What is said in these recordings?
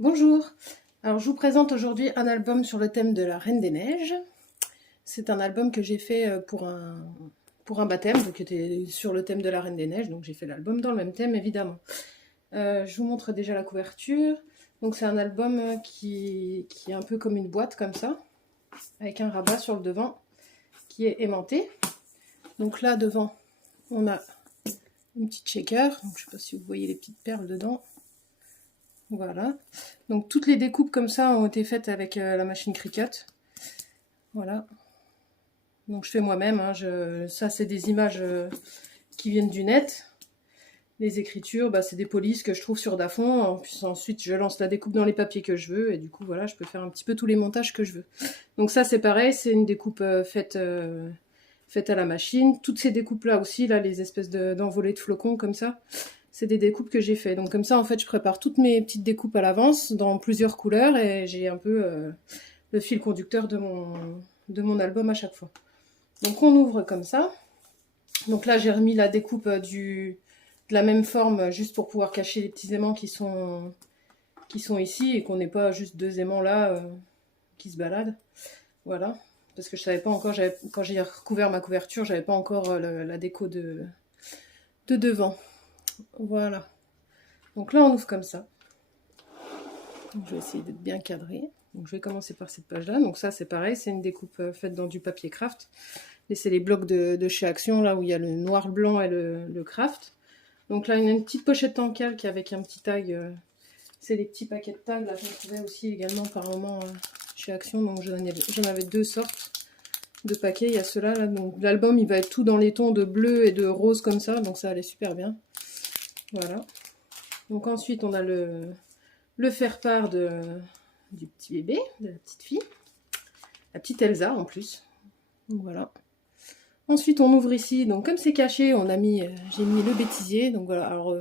Bonjour, alors je vous présente aujourd'hui un album sur le thème de la Reine des Neiges. C'est un album que j'ai fait pour un baptême, donc qui était sur le thème de la Reine des Neiges, donc j'ai fait l'album dans le même thème évidemment. Je vous montre déjà la couverture. Donc c'est un album qui est un peu comme une boîte comme ça, avec un rabat sur le devant qui est aimanté. Donc là devant on a une petite shaker, donc, je ne sais pas si vous voyez les petites perles dedans. Voilà, donc toutes les découpes comme ça ont été faites avec la machine Cricut. Voilà, donc je fais moi-même, hein, ça c'est des images qui viennent du net. Les écritures, bah, c'est des polices que je trouve sur Dafont. Ensuite je lance la découpe dans les papiers que je veux et du coup voilà, je peux faire un petit peu tous les montages que je veux. Donc ça c'est pareil, c'est une découpe faite à la machine. Toutes ces découpes là aussi, là les espèces d'envolées de flocons comme ça, c'est des découpes que j'ai fait. Donc comme ça en fait je prépare toutes mes petites découpes à l'avance dans plusieurs couleurs et j'ai un peu le fil conducteur de mon album à chaque fois. Donc on ouvre comme ça. Donc là j'ai remis la découpe de la même forme juste pour pouvoir cacher les petits aimants qui sont ici et qu'on n'ait pas juste deux aimants là qui se baladent. Voilà. Parce que je savais pas encore, quand j'ai recouvert ma couverture, j'avais pas encore la déco de devant. Voilà. Donc là on ouvre comme ça. Donc, je vais essayer d'être bien cadré. Donc je vais commencer par cette page là. Donc ça c'est pareil, c'est une découpe faite dans du papier craft. Et c'est les blocs de chez Action, là où il y a le noir, blanc et le craft. Donc là, il y a une petite pochette en calque avec un petit tag. C'est les petits paquets de tags là qu'on trouvait aussi également par moment chez Action. Donc j'en avais deux sortes de paquets. Il y a ceux-là. Là. Donc l'album, il va être tout dans les tons de bleu et de rose comme ça. Donc ça allait super bien. Voilà. Donc ensuite, on a le faire-part du petit bébé, de la petite fille. La petite Elsa en plus. Donc voilà. Ensuite, on ouvre ici. Donc, comme c'est caché, j'ai mis le bêtisier. Donc voilà. Alors,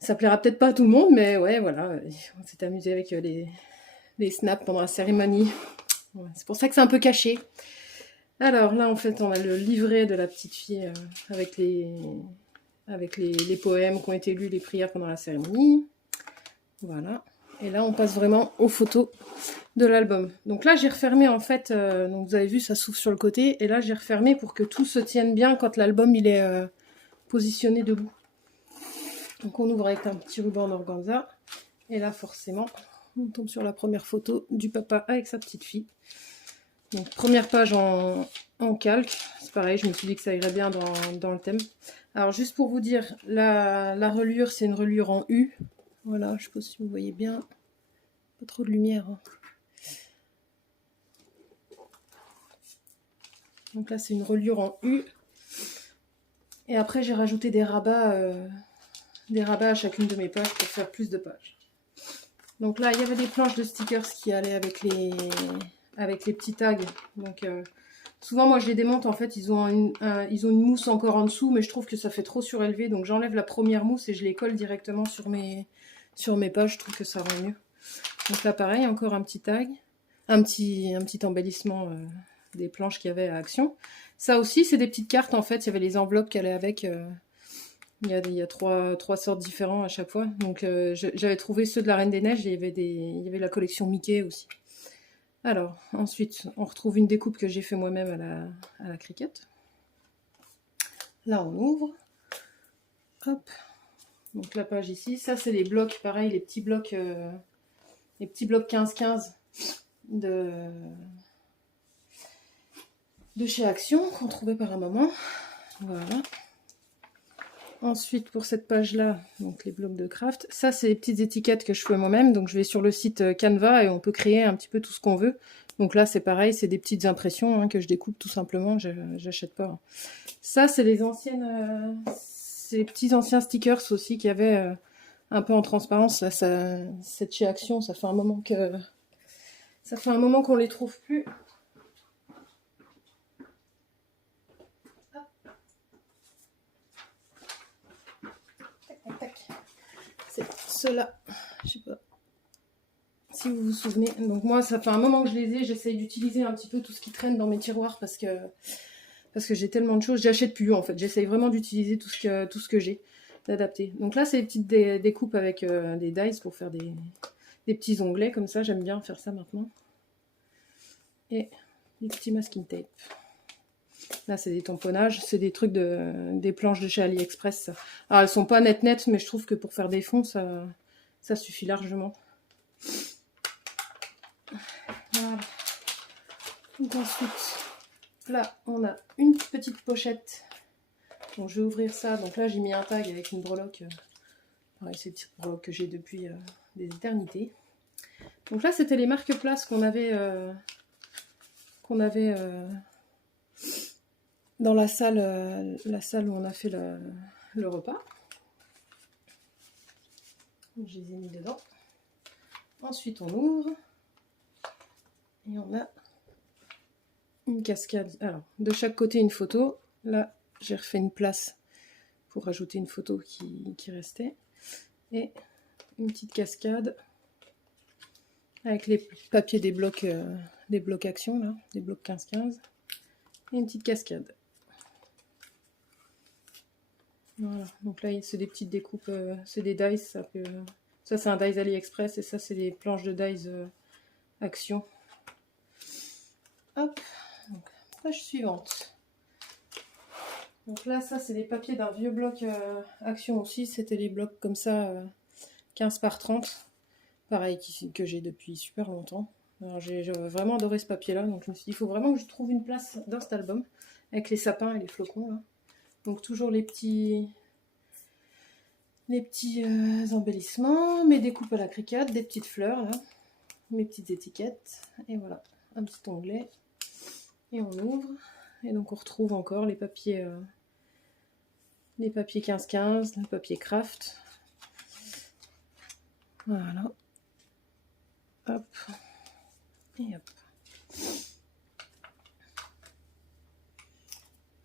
ça plaira peut-être pas à tout le monde, mais ouais, voilà. On s'est amusé avec les snaps pendant la cérémonie. Ouais, c'est pour ça que c'est un peu caché. Alors là, en fait, on a le livret de la petite fille avec les poèmes qui ont été lus, les prières pendant la cérémonie. Voilà. Et là, on passe vraiment aux photos de l'album. Donc là, j'ai refermé en fait, donc vous avez vu, ça s'ouvre sur le côté, et là, j'ai refermé pour que tout se tienne bien quand l'album il est positionné debout. Donc on ouvre avec un petit ruban en organza, et là, forcément, on tombe sur la première photo du papa avec sa petite fille. Donc première page en calque, c'est pareil, je me suis dit que ça irait bien dans le thème. Alors juste pour vous dire, la reliure, c'est une reliure en U. Voilà, je sais pas si vous voyez bien, pas trop de lumière. Hein. Donc là, c'est une reliure en U. Et après, j'ai rajouté des rabats à chacune de mes pages pour faire plus de pages. Donc là, il y avait des planches de stickers qui allaient avec les petits tags. Donc souvent, moi, je les démonte. En fait, ils ont une mousse encore en dessous, mais je trouve que ça fait trop surélevé. Donc j'enlève la première mousse et je les colle directement sur mes pages. Je trouve que ça rend mieux. Donc là, pareil, encore un petit tag. Un petit embellissement des planches qu'il y avait à Action. Ça aussi, c'est des petites cartes en fait. Il y avait les enveloppes qui allaient avec. Il y a trois sortes différentes à chaque fois. Donc j'avais trouvé ceux de la Reine des Neiges et il y avait la collection Mickey aussi. Alors, ensuite, on retrouve une découpe que j'ai fait moi-même à la Cricut. Là, on ouvre. Hop. Donc la page ici. Ça, c'est les blocs, pareil, les petits blocs 15-15 de chez Action qu'on trouvait par un moment. Voilà. Ensuite, pour cette page-là, donc les blocs de craft, ça c'est les petites étiquettes que je fais moi-même. Donc je vais sur le site Canva et on peut créer un petit peu tout ce qu'on veut. Donc là c'est pareil, c'est des petites impressions que je découpe tout simplement, j'achète pas. Ça c'est les petits anciens stickers aussi qu'il y avait un peu en transparence. Là, c'est de chez Action, ça fait un moment qu'on les trouve plus. C'est ceux-là, je sais pas si vous vous souvenez. Donc moi, ça fait un moment que je les ai. J'essaye d'utiliser un petit peu tout ce qui traîne dans mes tiroirs parce que j'ai tellement de choses. J'achète plus en fait. J'essaye vraiment d'utiliser tout ce que j'ai. d'adapter. Donc là, c'est des petites découpes avec des dies pour faire des petits onglets comme ça. J'aime bien faire ça maintenant. Et des petits masking tape. Là, c'est des tamponnages. C'est des trucs des planches de chez AliExpress. Alors, elles sont pas nettes, mais je trouve que pour faire des fonds, ça suffit largement. Voilà. Donc ensuite, là, on a une petite pochette. Donc je vais ouvrir ça. Donc là, j'ai mis un tag avec une breloque. Pareil, c'est une petite breloque que j'ai depuis des éternités. Donc là, c'était les marque-places qu'on avait dans la salle où on a fait le repas. Donc, je les ai mis dedans. Ensuite, on ouvre. Et on a une cascade. Alors, de chaque côté, une photo. Là, j'ai refait une place pour rajouter une photo qui restait. Et une petite cascade avec les papiers des blocs actions, là, des blocs 15-15. Et une petite cascade. Voilà, donc là, c'est des petites découpes, c'est des dies. Ça c'est un dies AliExpress et ça, c'est des planches de dies action. Hop, donc, page suivante. Donc là, ça, c'est les papiers d'un vieux bloc action aussi. C'était les blocs comme ça, 15 par 30. Pareil, que j'ai depuis super longtemps. Alors, j'ai vraiment adoré ce papier-là. Donc, je me suis dit, il faut vraiment que je trouve une place dans cet album. Avec les sapins et les flocons, là. Donc, toujours les petits embellissements. Mes découpes à la Cricut, des petites fleurs, là. Mes petites étiquettes. Et voilà, un petit onglet. Et on ouvre. Et donc, on retrouve encore les papiers 15-15, le papier craft. Voilà. Hop. Et hop.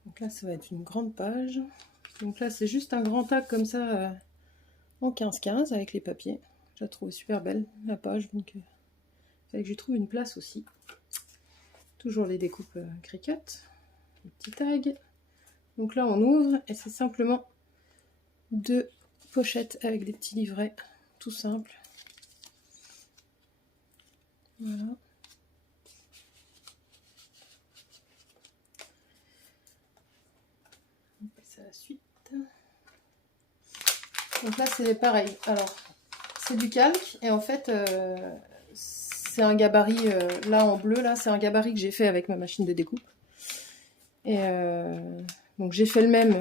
Donc là, ça va être une grande page. Donc là, c'est juste un grand tag comme ça en 15-15 avec les papiers. Je la trouve super belle, la page. Donc, que j'y trouve une place aussi. Toujours les découpes Cricut. Les petits tags. Donc là, on ouvre et c'est simplement 2 pochettes avec des petits livrets. Tout simple. Voilà. On passe à la suite. Donc là, c'est pareil. Alors, c'est du calque et en fait, c'est un gabarit, là en bleu, là, c'est un gabarit que j'ai fait avec ma machine de découpe. Et donc j'ai fait le même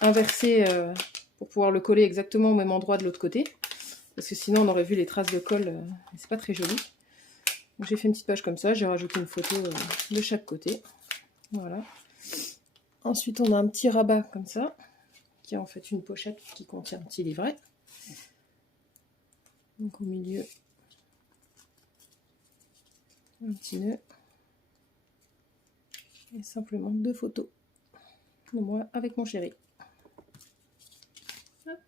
inversé pour pouvoir le coller exactement au même endroit de l'autre côté. Parce que sinon, on aurait vu les traces de colle, c'est pas très joli. Donc j'ai fait une petite page comme ça, j'ai rajouté une photo de chaque côté. Voilà. Ensuite, on a un petit rabat comme ça, qui est en fait une pochette qui contient un petit livret. Donc au milieu, un petit nœud. Et simplement 2 photos de moi avec mon chéri. Hop.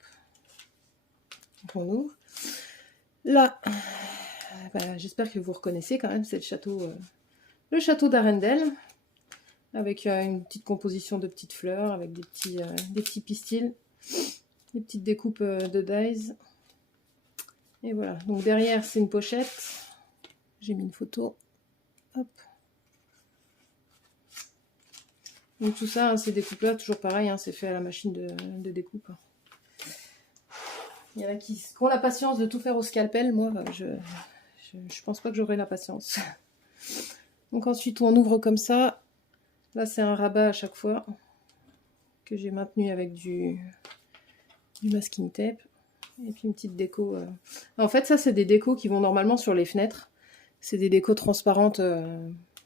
Donc on ouvre. Là, bah, j'espère que vous reconnaissez quand même, c'est le château d'Arendelle. Avec une petite composition de petites fleurs, avec des petits pistils, des petites découpes de dies. Et voilà, donc derrière c'est une pochette. J'ai mis une photo. Hop. Donc tout ça, hein, ces découpes-là, toujours pareil, hein, c'est fait à la machine de découpe. Il y en a qui ont la patience de tout faire au scalpel. Moi, je pense pas que j'aurai la patience. Donc ensuite, on ouvre comme ça. Là, c'est un rabat à chaque fois que j'ai maintenu avec du masking tape. Et puis une petite déco. En fait, ça, c'est des décos qui vont normalement sur les fenêtres. C'est des décos transparentes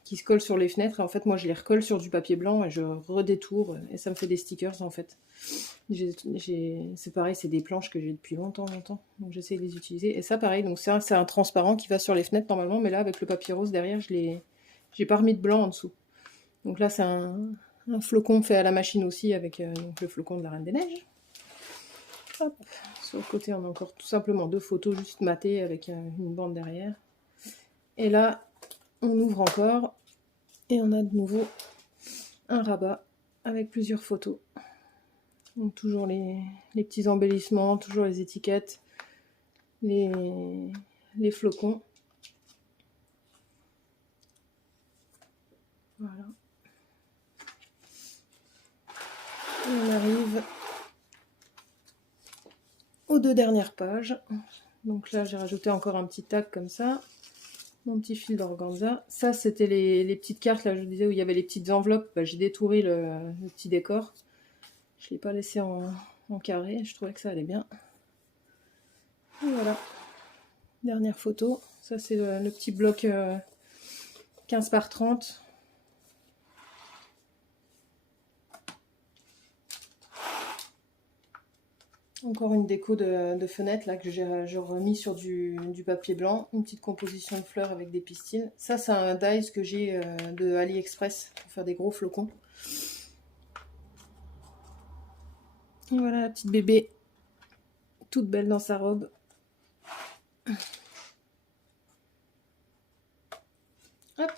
qui se collent sur les fenêtres. Et en fait, moi, je les recolle sur du papier blanc et je redétourne. Et ça me fait des stickers, en fait. C'est pareil, c'est des planches que j'ai depuis longtemps. Donc, j'essaie de les utiliser. Et ça, pareil, donc c'est un transparent qui va sur les fenêtres normalement. Mais là, avec le papier rose derrière, j'ai pas remis de blanc en dessous. Donc là, c'est un flocon fait à la machine aussi avec donc le flocon de la Reine des Neiges. Hop. Sur le côté, on a encore tout simplement 2 photos juste matées avec une bande derrière. Et là, on ouvre encore et on a de nouveau un rabat avec plusieurs photos. Donc toujours les petits embellissements, toujours les étiquettes, les flocons. Voilà. Et on arrive aux 2 dernières pages. Donc là, j'ai rajouté encore un petit tag comme ça. Mon petit fil d'organza. Ça, c'était les petites cartes, là, je vous disais, où il y avait les petites enveloppes. Bah, j'ai détouré le petit décor. Je ne l'ai pas laissé en carré. Je trouvais que ça allait bien. Et voilà. Dernière photo. Ça, c'est le petit bloc 15 par 30. Encore une déco de fenêtre là que j'ai remis sur du papier blanc. Une petite composition de fleurs avec des pistils. Ça, c'est un dies que j'ai de AliExpress pour faire des gros flocons. Et voilà la petite bébé, toute belle dans sa robe. Hop.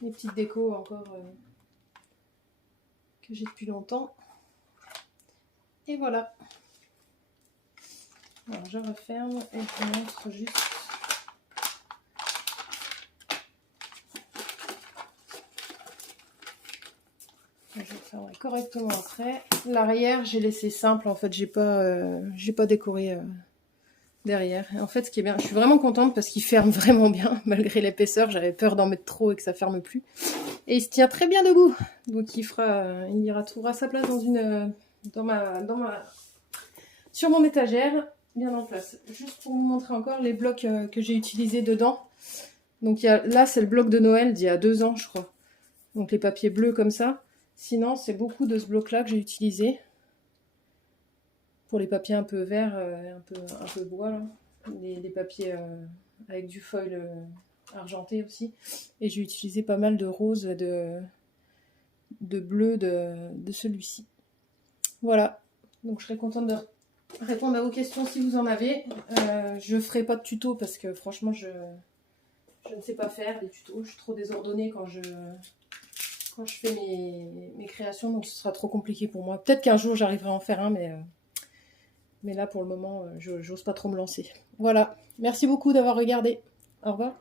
Les petites décos encore que j'ai depuis longtemps. Et voilà. Alors je referme et je vous montre juste. Je fermerai correctement après. L'arrière, j'ai laissé simple. En fait, j'ai pas décoré derrière. Et en fait, ce qui est bien, je suis vraiment contente parce qu'il ferme vraiment bien, malgré l'épaisseur. J'avais peur d'en mettre trop et que ça ferme plus. Et il se tient très bien debout. Donc il trouvera sa place sur mon étagère, bien en place. Juste pour vous montrer encore les blocs que j'ai utilisés dedans. Donc là, c'est le bloc de Noël d'il y a 2 ans, je crois. Donc les papiers bleus comme ça. Sinon, c'est beaucoup de ce bloc-là que j'ai utilisé. Pour les papiers un peu verts, un peu bois, là. Les papiers avec du foil argenté aussi. Et j'ai utilisé pas mal de rose et de bleu de celui-ci. Voilà. Donc je serais contente de répondre à vos questions si vous en avez. Je ferai pas de tuto parce que franchement, je ne sais pas faire des tutos. Je suis trop désordonnée quand je fais mes créations, donc ce sera trop compliqué pour moi. Peut-être qu'un jour j'arriverai à en faire un, mais là pour le moment, j'ose pas trop me lancer. Voilà, merci beaucoup d'avoir regardé. Au revoir.